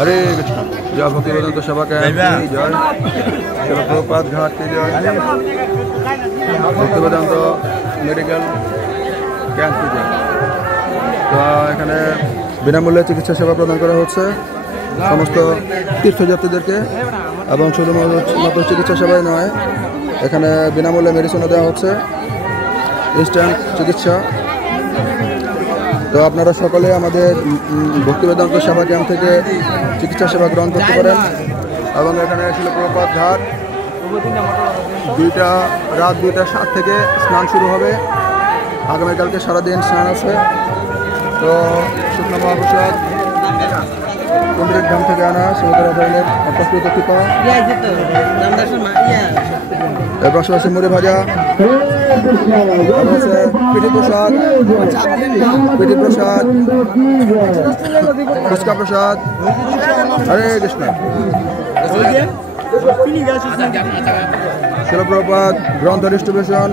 हरे कृष्ण। जय भक्ति वेदांत सभा कैंप की जय। शिल प्रभुपाद घाट की जय। भक्ति वेदांत मेडिकल कैंप की जय। तो এখানে বিনামূল্যে চিকিৎসা সেবা প্রদান করা হচ্ছে সমস্ত তীর্থযাত্রীদেরকে এবং শুধুমাত্র চিকিৎসা সেবাই নয়, এখানে বিনামূল্যে মেডিসিনও দেওয়া হচ্ছে, ইনস্ট্যান্ট চিকিৎসা। তো আপনারা সকলে আমাদের ভক্তি বেদান্ত সেবা ক্যাম্প থেকে চিকিৎসা সেবা গ্রহণ করতে পারেন। এবং এখানে শিল প্রভুপাদ ঘাট রাত 2:07 থেকে স্নান শুরু হবে। আগামীকালকে সারাদিন স্নান আছে। তো শুকনো মহাপ্রসাদ কুন্ডলিক ধাম থেকে আনা সমুদ্র ধরনের প্রকৃত কৃপা, এর পাশাপাশি মুড়ি ভাজা, পিঠি প্রসাদ, ফুচকা প্রসাদ। হরে কৃষ্ণ। শিল প্রভুপাদ গ্রন্থ ডিস্ট্রিবিউশন,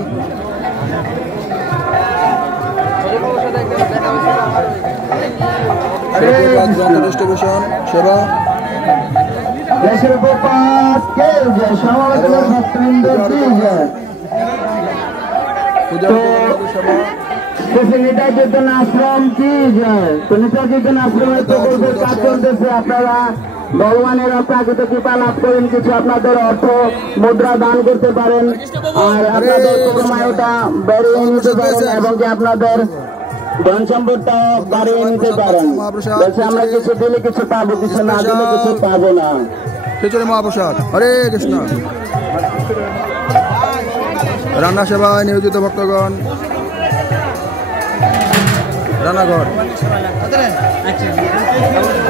ডিস্ট্রিবিউশন সেবা, আপনারা ভগবানের প্রাকৃতিক কৃপা লাভ করেন, কিছু আপনাদের অর্থ মুদ্রা দান করতে পারেন আর আপনাদের কর্মায়টা বেরিয়ে নিতে পারেন এবং যে আপনাদের ধন সম্পদটা বাড়িয়ে নিতে পারেন। আমরা কিছু দিলে কিছু পাবো, কিছু না দিলে কিছু পাবো না। খিচুড়ি মহাপ্রসাদ। হরে কৃষ্ণ। রান্না সেবায় নিয়োজিত ভক্তগণ, রান্নাঘর।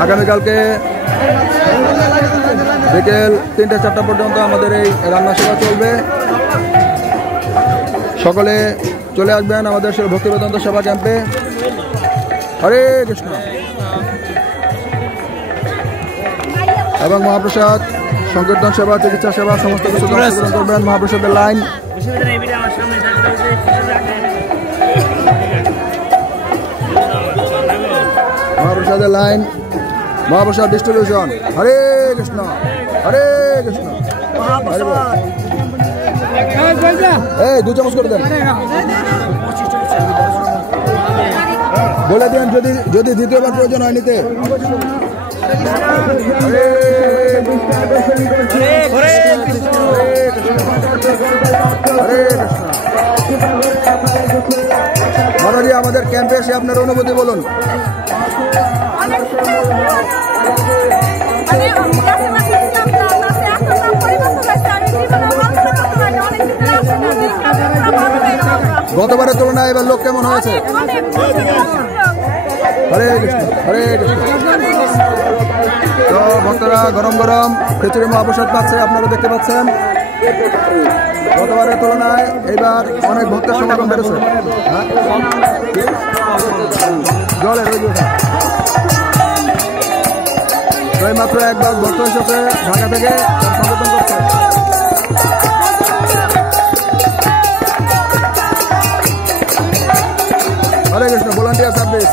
আগামীকালকে বিকেল 3-4টা পর্যন্ত আমাদের এই রান্না সেবা চলবে। সকলে চলে আসবেন আমাদের ভক্তি বেদান্ত সেবা ক্যাম্পে। হরে কৃষ্ণ। এবং মহাপ্রসাদ, সংকীর্তন সেবা, চিকিৎসা সেবা সমস্ত কিছু অংশগ্রহণ করবেন। মহাপ্রসাদের লাইন, মহাপ্রসাদের লাইন, মহাপ্রসাদ ডিস্ট্রিবিউশন। হরে কৃষ্ণ, হরে কৃষ্ণ। এই 2 চামচ করে দেন, বলে দেন যদি দ্বিতীয়বার প্রয়োজন হয় নিতে। মাতাজি, আমাদের ক্যাম্পে এসে আপনার অনুভূতি বলুন। গতবারের তুলনায় এবার লোক কেমন হয়েছে? হরে কৃষ্ণ, হরে কৃষ্ণ। তো ভক্তরা গরম গরম খিচুড়ি মহাপ্রসাদ পাচ্ছে, আপনারা দেখতে পাচ্ছেন। গতবারের তুলনায় এবার অনেক ভক্তের সমাগম বেড়েছে। জলের ওই মাত্র একবার ভক্ত এসেছে ঢাকা থেকে সংগঠন করছে। হরে কৃষ্ণ। Volunteer service.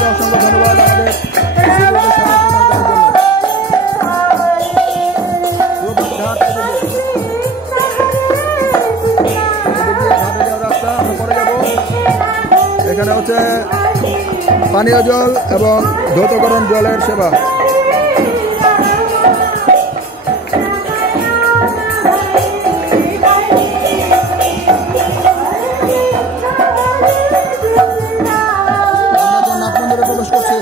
অসংখ্য ধন্যবাদ আমাদের এখানে হচ্ছে পানীয় জল এবং ধৌতকরণ জলের সেবা। প্রবেশ করছে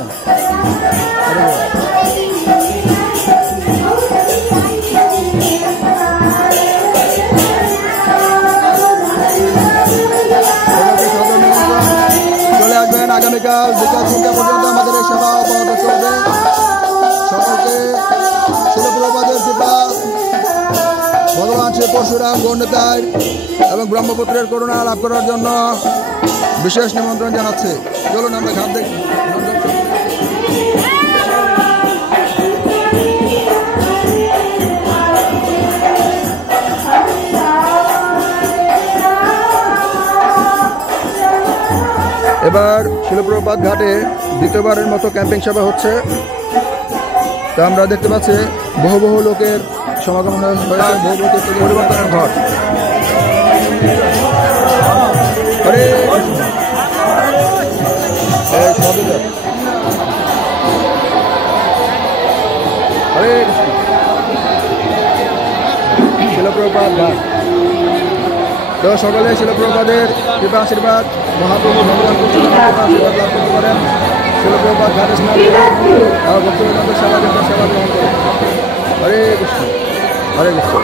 কৃষ্ণ। হরে বল। চলে আসবেন আগামীকাল বিকাল 3টা পর্যন্ত আমাদের এই সেবা অব্যাহত চলবে। সকলকে শিলপ্রপাতের কৃপা, ভগবান শ্রী পরশুরাম গৌরতায় এবং ব্রহ্মপুত্রের করুণা লাভ করার জন্য বিশেষ নিমন্ত্রণ জানাচ্ছে। চলুন আমরা ঘাট দেখি। এবার শিলপ্রপাত ঘাটে দ্বিতীয়বারের মতো ক্যাম্পিং সেবা হচ্ছে। তা আমরা দেখতে পাচ্ছি বহু বহু লোকের সমাগম হয়েছে, বহু পরিবর্তনের ঘট। হরে হরে শিলপ্রপাত ঘাট। তো সকলে শিলপ্রপাতের কৃপা আশীর্বাদ, মহাপ্রভু ভগবান কৃষ্ণের কৃপা আশীর্বাদ লাভ করতে পারেন। শিলপ্রপাত ঘাটে স্নান করে ভক্তবৃন্দের সেবা কেন্দ্র সেবা গ্রহণ করে। হরে কৃষ্ণ, হরে কৃষ্ণ।